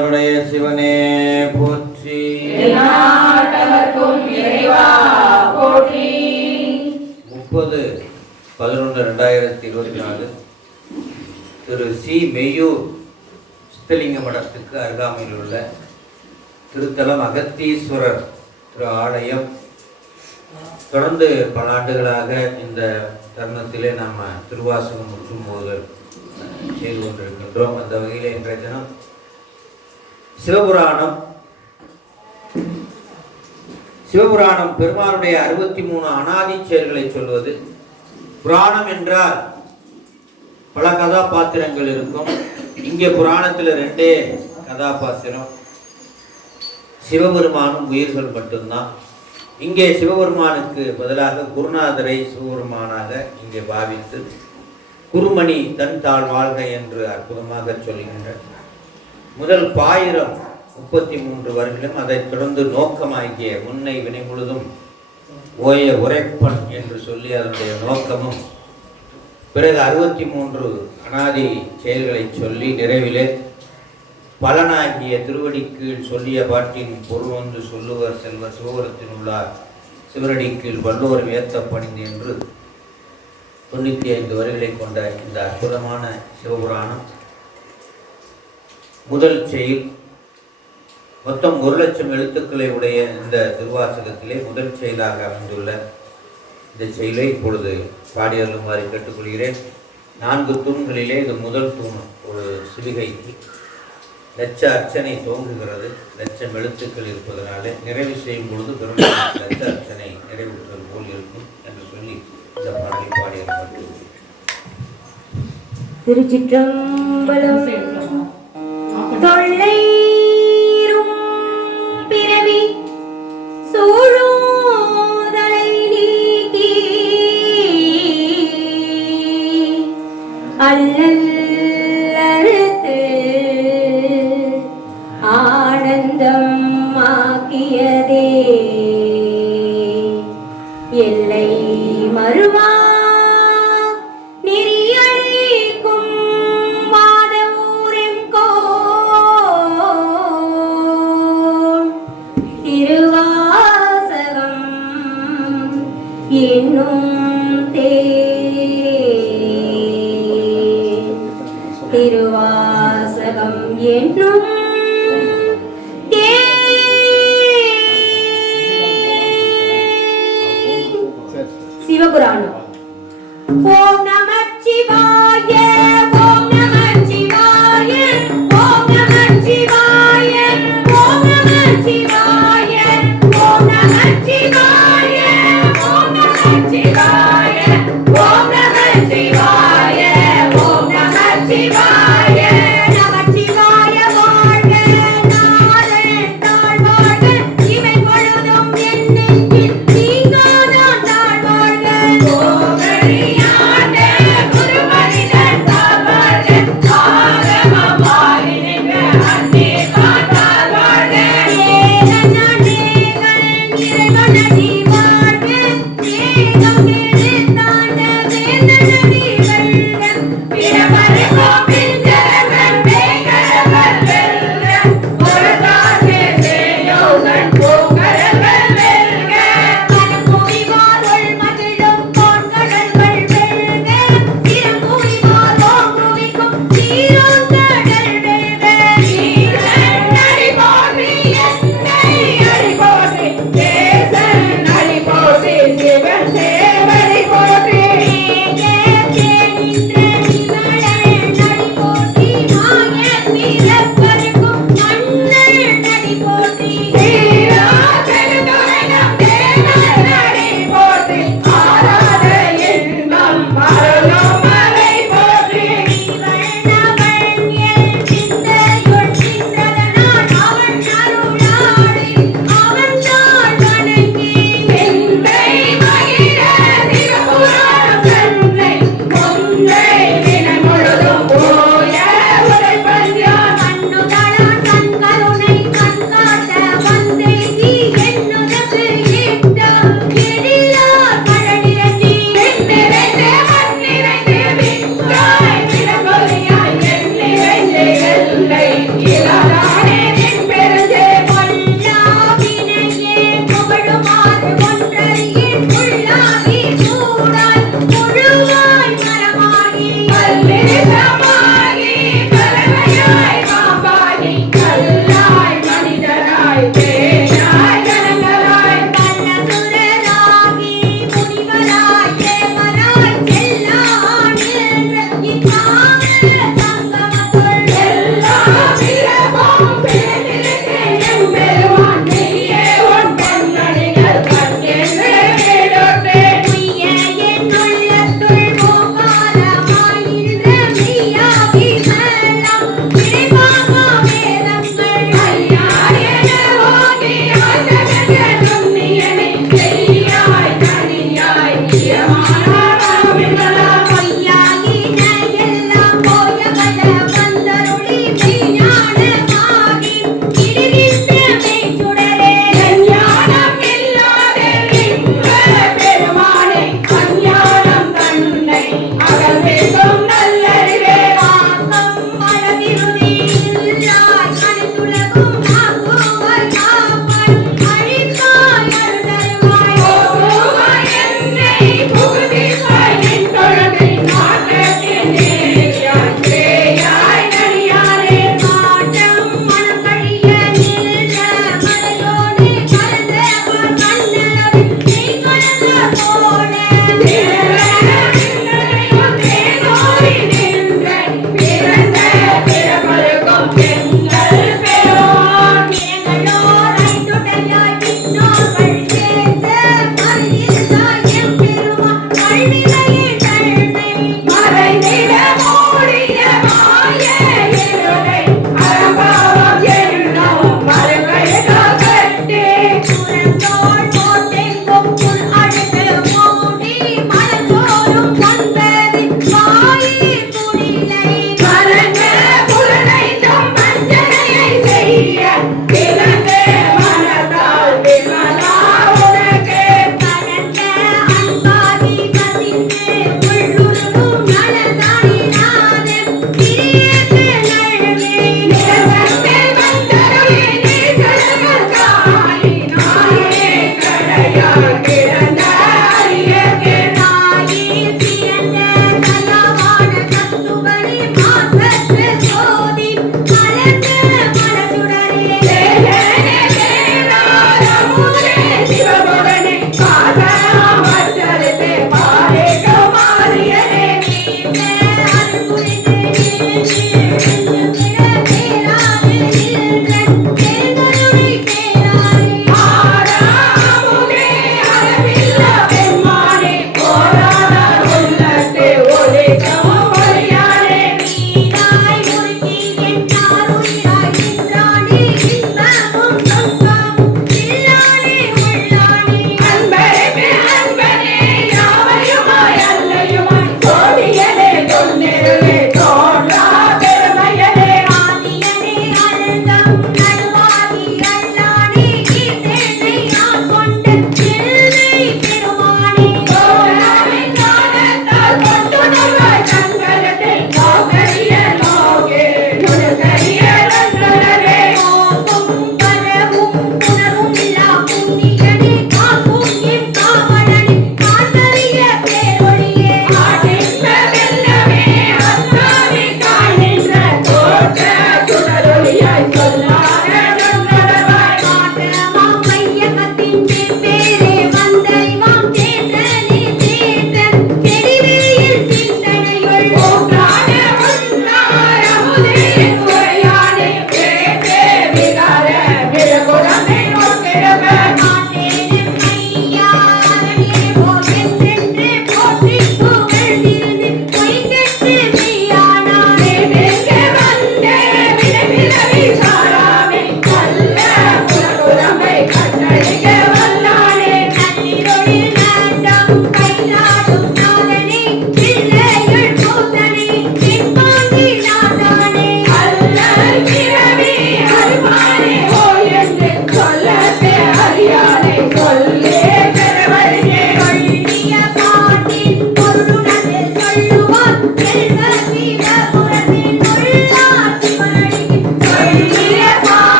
நம்முடைய சிவனே போற்றி. முப்பது பதினொன்று ரெண்டாயிரத்தி இருபத்தி நாலு திரு சி. மெய்யூர் சித்தலிங்க மடத்துக்கு அருகாமையில் உள்ள திருத்தலம் அகத்தீஸ்வரர் திரு ஆலயம். தொடர்ந்து பல ஆண்டுகளாக இந்த தருணத்திலே நாம் திருவாசகம் முற்றும் போது செய்து கொண்டிருக்கின்றோம். அந்த வகையில் இன்றைய தினம் சிவபுராணம். சிவபுராணம் பெருமானுடைய அறுபத்தி மூணு அனாதி செயல்களை சொல்வது. புராணம் என்றால் பல கதாபாத்திரங்கள் இருக்கும். இங்கே புராணத்தில் ரெண்டே கதாபாத்திரம். சிவபெருமானும் உயிர்கள் மட்டும்தான். இங்கே சிவபெருமானுக்கு பதிலாக குருநாதரை சிவபெருமானாக இங்கே பாவித்து குருமணி தன் தாழ் வாழ்க என்று அற்புதமாக சொல்கின்றனர் முதல் பாயிரம் முப்பத்தி மூன்று வருடம் அதைத் தொடர்ந்து நோக்கமாகிய முன்னை வினை முழுதும் ஓய உரைப்பன் என்று சொல்லி அதனுடைய நோக்கமும் பிறகு அறுபத்தி மூன்று அனாதி செயல்களை சொல்லி நிறைவிலே பலனாகிய திருவடி கீழ் சொல்லிய பாட்டின் பொருள் ஒன்று சொல்லுவர் செல்வர் சிவபுரத்தில் உள்ளார். சிவரடி கீழ் வள்ளுவர் வியத்த பணிந்து என்று தொண்ணூற்றி ஐந்து வரிகளை கொண்ட இந்த அற்புதமான சிவபுராணம் முதல் செயல் மொத்தம் ஒரு லட்சம் எழுத்துக்களை உடைய இந்த திருவாசகத்திலே முதல் செயலாக அமைந்துள்ள இந்த செயலை இப்பொழுது பாடியருளுமாறு கேட்டுக்கொள்கிறேன். நான்கு தூண்களிலே இது முதல் தூண் ஒரு சிவிகை லட்ச அர்ச்சனை துவங்குகிறது லட்சம் எழுத்துக்கள் இருப்பதனாலே நிறைவு செய்யும் பொழுது பெரும் லட்ச அர்ச்சனை நிறைவுற்றது போல் இருக்கும் என்று சொல்லி இந்த பாடலை பாடியருமாறு திருச்சிற்றம்பலம் தொல்லைரும் பிறவி சூழோதலை நீக்கி. அல்லல்